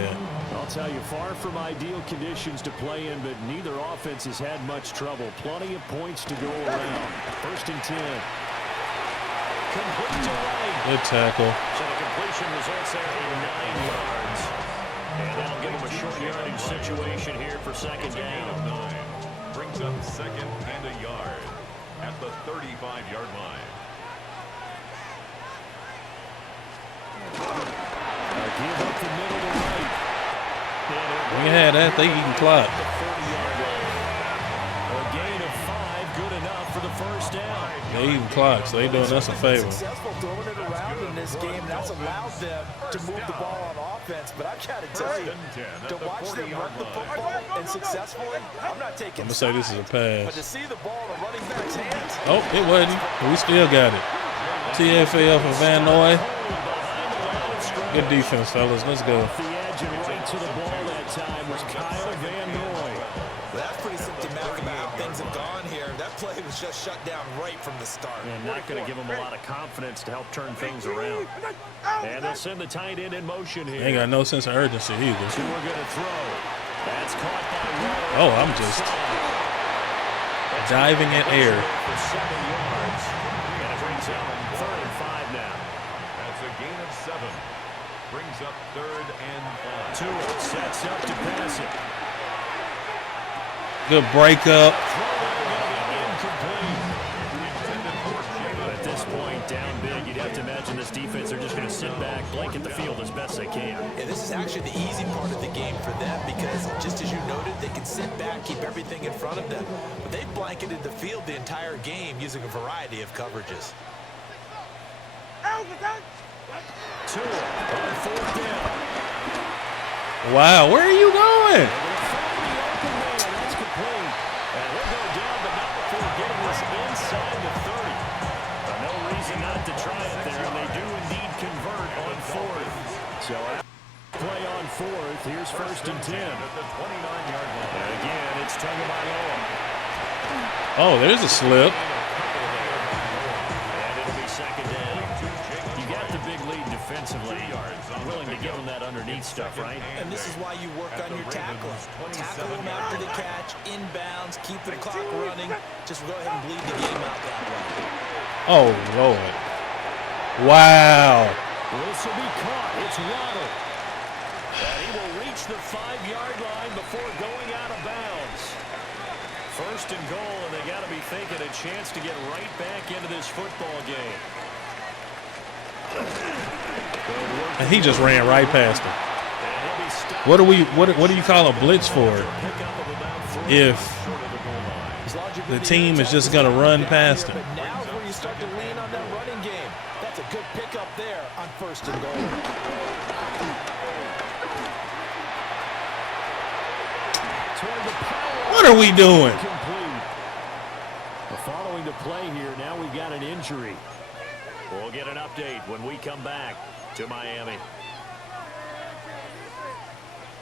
I'll tell you, far from ideal conditions to play in, but neither offense has had much trouble. Plenty of points to go around. 1st and 10. Complete to right. Good tackle. So the completion results there in 9 yards. And that'll give him a short yardage situation here for 2nd down. Brings up 2nd and a yard at the 35-yard line. Give up the middle to right. When you had that, they eating clock. A gain of 5, good enough for the 1st down. They eating clock, so they doing us a favor. Successful throwing it around in this game. That's allowed them to move the ball on offense. But I gotta tell you, to watch them run the football and successfully, I'm not taking. I'm gonna say this is a But pass. to see the ball in the running back's hands. Oh, it wasn't. We still got it. TFL for Van Noy. Good defense, fellas. Let's go. Off the edge and right to the ball that time was Kyle Van Noy. That's pretty symptomatic about how things have gone here. That play was just shut down right from the start. And not going to give him a lot of confidence to help turn things around. And they'll send the tight end in motion here. Ain't got no sense of urgency either. 2 are going to throw. That's caught by Waller. Oh, I'm just diving at air. For 7 yards. And it brings up 3rd and 5 now. That's a gain of 7. Brings up 3rd and 5. Tua sets up to pass it. Good breakup. But at this point, down big, you'd have to imagine this defense, they're just going to sit back, blanket the field as best they can. Yeah, this is actually the easy part of the game for them because, just as you noted, they can sit back, keep everything in front of them. But they've blanketed the field the entire game using a variety of coverages. Tua on 4th down. Wow, where are you going? That's complete. And he'll go down, but not before getting this inside the 30. No reason not to try it there, and they do indeed convert on 4th. So play on 4th. Here's 1st and 10. At the 29-yard line. And again, it's Tagovailoa. Oh, there's a slip. And it'll be 2nd down. You got the big lead defensively. Willing to give them that underneath stuff, right? And this is why you work on your tackling. Tackle them after the catch, inbounds, keep the clock running. Just go ahead and bleed the game out that way. Oh, Lord. Wow. This will be caught. It's Waddle. And he will reach the 5-yard line before going out of bounds. 1st and goal, and they got to be thinking a chance to get right back into this football game. And he just ran right past him. What do you call a blitz for if the team is just going to run past him? But now's where you start to lean on that running game. That's a good pickup there on 1st and goal. What are we doing? Following the play here, now we've got an injury. We'll get an update when we come back to Miami.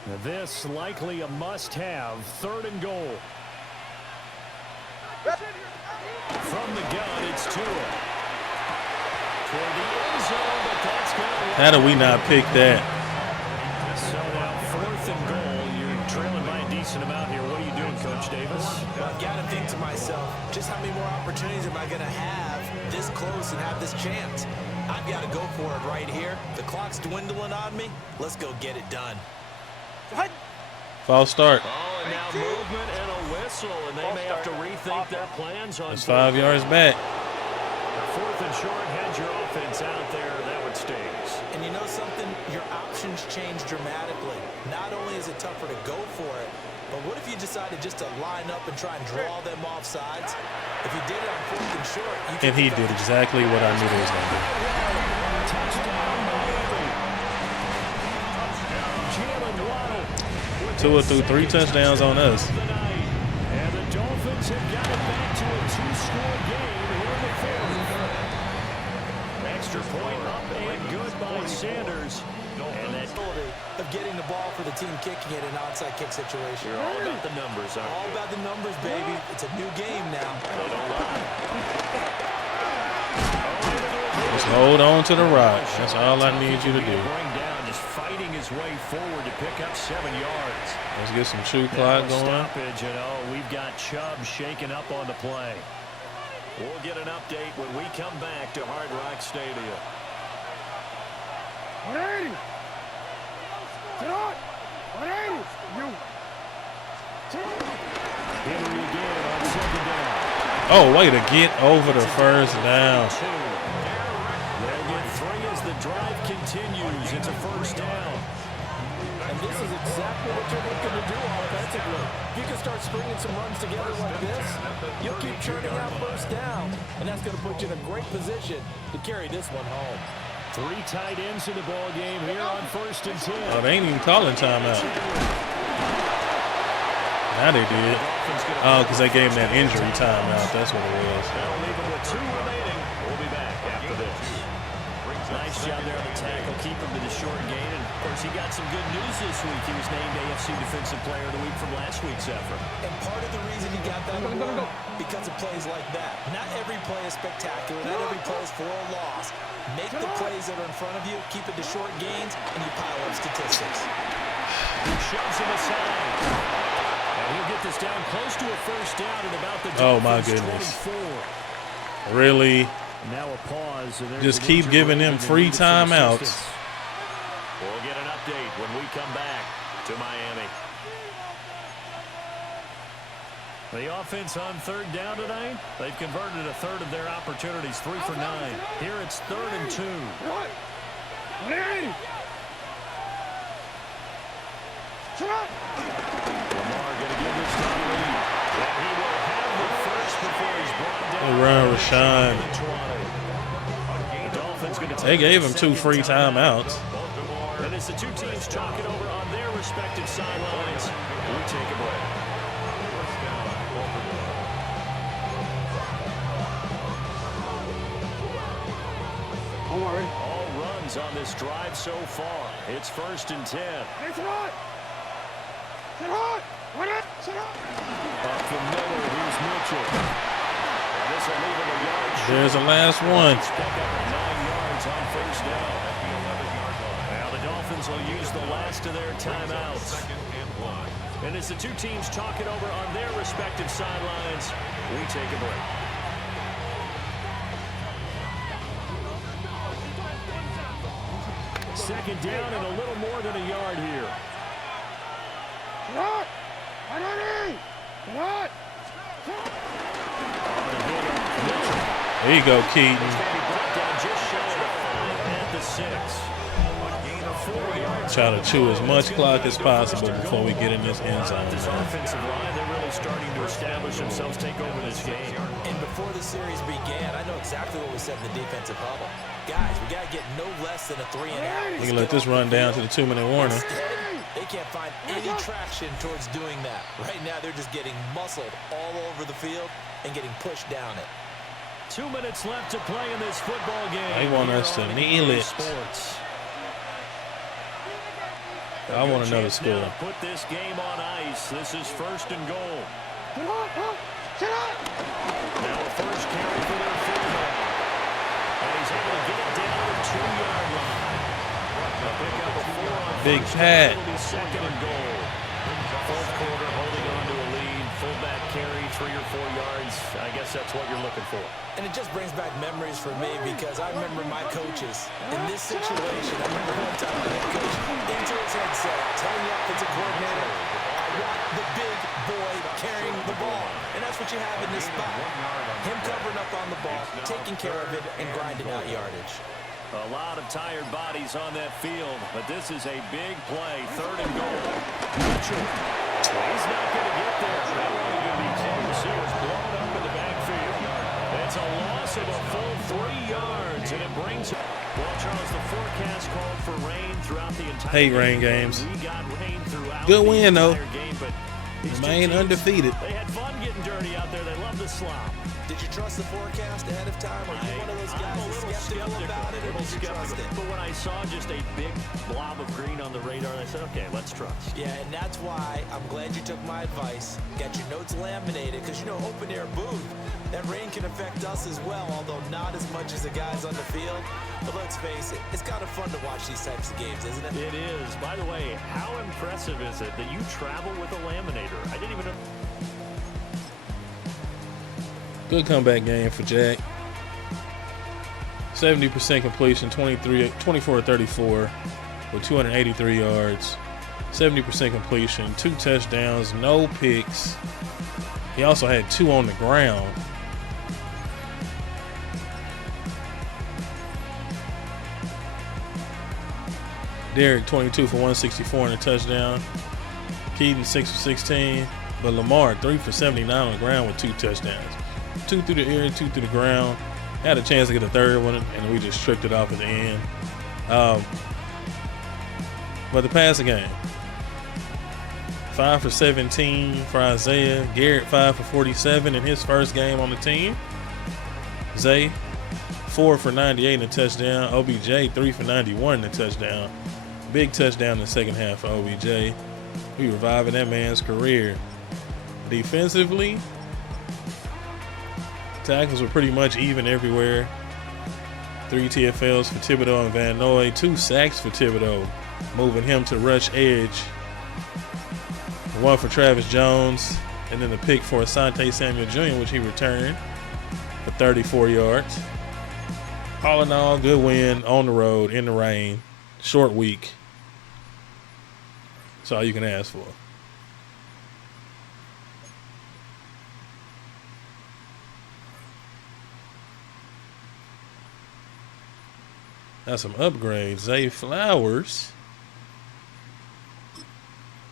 Now this likely a must-have. 3rd and goal. From the gun, it's Tua. Toward the end zone, but that's going to... How do we not pick that? So now 4th and goal. You're trailing by a decent amount here. What are you doing, Coach Davis? Well, I've got to think to myself, just how many more opportunities am I going to have this close and have this chance? I've got to go for it right here. The clock's dwindling on me. Let's go get it done. False start. Oh, and now movement and a whistle, and they may have to rethink their plans on... It's 5 yards back. 4th and short, had your offense out there, that would stings. And you know something? Your options change dramatically. Not only is it tougher to go for it, But what if you decided just to line up and try and draw them off sides? If you did it on 4th and short, you And he did exactly what I knew he was going to do. Two or three touchdowns on us. And the Dolphins have got it back to a 2-score game here in the 4th. Extra point up and good by Sanders. And that of getting the ball for the team kicking it in an onside kick situation. You're all about the numbers, aren't All you? about the numbers, baby. It's a new game now. They don't lie. Just hold on to the rock. That's all I need you to do. Bring down, just fighting his way forward to pick up 7 yards. Let's get some true Now clock a going. stoppage, and we've got Chubb shaking up on the play. We'll get an update when we come back to Hard Rock Stadium. 180. Get on. 180. You. Henry again on 2nd down. Oh, way to get over the first down. They'll get 3 as the drive continues. It's a 1st down. And this is exactly what you're looking to do offensively. If you can start stringing some runs together like this, you'll keep churning out 1st down. And that's going to put you in a great position to carry this one home. 3 tight ends in the ball game here on 1st and 10. Oh, they ain't even calling timeout. Now they did. Oh, because they gave him that injury timeout. That's what it was. That'll leave him with 2 remaining. We'll be back after this. Nice job there on the tackle. Keep him to the short gain. And, of course, he got some good news this week. He was named AFC Defensive Player of the Week from last week's effort. And part of the reason he got that award, because of plays like that. Not every play is spectacular. Not every play is for a loss. Make the plays that are in front of you, keep it to short gains, and you pile up statistics. He shoves him aside. And he'll get this down close to a 1st down at about the Oh, my Dolphins' goodness. 24. Really? Now a pause. And Just keep giving them free timeouts. We'll get an update when we come back to Miami. The offense on 3rd down tonight, they've converted a 3rd of their opportunities, 3 for 9. Here it's 3rd and 2. 180. Shot. Lamar going to give this to the lead. And he will have the first before he's brought down. They run Rashawn. The Dolphins going to They take gave their him 2 second free timeouts. And as the 2 teams chalk it over on their respective sidelines, we take a break. All runs on this drive so far. It's 1st and 10. Hey, sit on. Sit on. Sit on. Up the middle, here's Mitchell. And this will leave him a yard short. There's the last one. Pick up 9 yards on 1st down. Now the Dolphins will use the last of their timeouts. And as the 2 teams talk it over on their respective sidelines, we take a break. Second down and a little more than a yard here. Shot. 180. Shot. There you go, Keaton. Just shy of 5 at the 6. A gain of 4 yards. Try to chew as much clock as possible before we get in this end zone. This offensive line, they're really starting to establish themselves, take over this game. And before the series began, I know exactly what we said in the defensive bubble. Guys, we got to get no less than a 3 and out. We can let this run down to the 2-minute warning. Instead, they can't find any traction towards doing that. Right now, they're just getting muscled all over the field and getting pushed down it. 2 minutes left to play in this football game. They want us to kneel it. Sports. I want another score. Now to put this game on ice. This is 1st and goal. Sit on. Sit on. Now a first carry for their fullback. And he's able to get it down to the 2-yard line. They'll pick up a 4 on Big first. Pat. It'll be 2nd and goal. 4th quarter, holding on to a lead. Fullback carry, 3 or 4 yards. I guess that's what you're looking for. And it just brings back memories for me because I remember my coaches in this situation. I remember one time my head coach into his headset telling the offensive coordinator, I want the big boy carrying the ball. And that's what you have in this spot. Him covering up on the ball, taking care of it, and grinding out yardage. A lot of tired bodies on that field, but this is a big play. 3rd and goal. Mitchell. He's not going to get there. That won't even be close. It was blown up in the backfield. It's a loss of a full 3 yards, and it brings it. Well, Charles, the forecast called for rain throughout the entire Hate rain games. We got rain throughout Good the win, though. entire game, but these two Remain teams, undefeated. They had fun getting dirty out there. They love the slop. Did you trust the forecast ahead of time? Are you one of those guys that's skeptical about it, or did you trust it? But when I saw just a big blob of green on the radar, I said, okay, let's trust. Yeah, and that's why I'm glad you took my advice. Got your notes laminated, because, you know, open air booth, that rain can affect us as well, although not as much as the guys on the field. But let's face it, it's kind of fun to watch these types of games, isn't it? It is. By the way, how impressive is it that you travel with a laminator? I didn't even know. Good comeback game for Jack. 70% completion, 24-34 with 283 yards. 70% completion, 2 touchdowns, no picks. He also had 2 on the ground. Derek 22 for 164 and a touchdown. Keaton 6 for 16. But Lamar 3 for 79 on the ground with 2 touchdowns. 2 through the air, 2 through the ground. Had a chance to get a third one, and we just tricked it off at the end. But the passing game. 5 for 17 for Isaiah. Garrett 5 for 47 in his first game on the team. Zay 4 for 98 and a touchdown. OBJ 3 for 91 and a touchdown. Big touchdown in the second half for OBJ. We reviving that man's career. Defensively, tackles were pretty much even everywhere. 3 TFLs for Thibodeau and Van Noy. 2 sacks for Thibodeau, moving him to rush edge. 1 for Travis Jones, and then the pick for Asante Samuel Jr., which he returned for 34 yards. All in all, good win on the road in the rain. Short week. That's all you can ask for. Got some upgrades. Zay Flowers.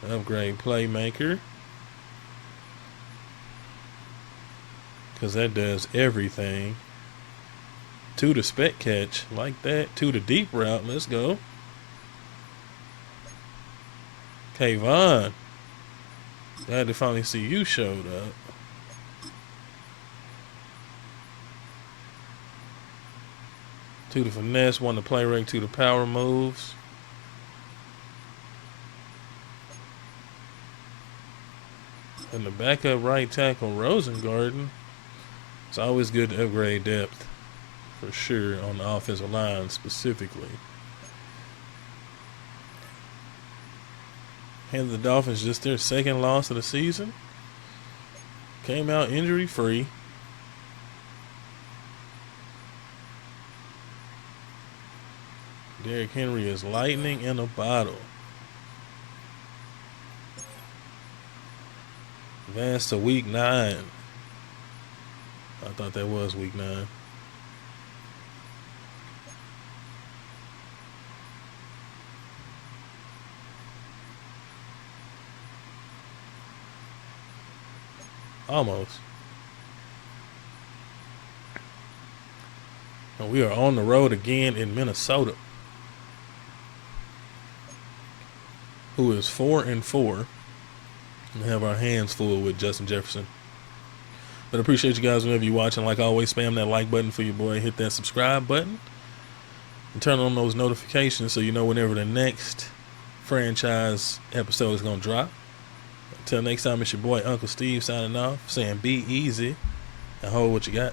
Upgrade playmaker. Because that does everything. 2 to spec catch. Like that. 2 to deep route. Let's go. Kayvon. Glad to finally see you showed up. Two to finesse, 1 to play rate, 2 to power moves. And the backup right tackle, Rosengarten. It's always good to upgrade depth, for sure, on the offensive line specifically. Handed the Dolphins just their second loss of the season. Came out injury-free. Derrick Henry is lightning in a bottle. Advanced to week 9. I thought that was week 9. Almost. And we are on the road again in Minnesota, who is 4-4, and have our hands full with Justin Jefferson. But I appreciate you guys whenever you're watching. Like always, spam that like button for your boy. Hit that subscribe button. And turn on those notifications so you know whenever the next franchise episode is going to drop. Until next time, it's your boy Uncle Steve signing off, saying be easy and hold what you got.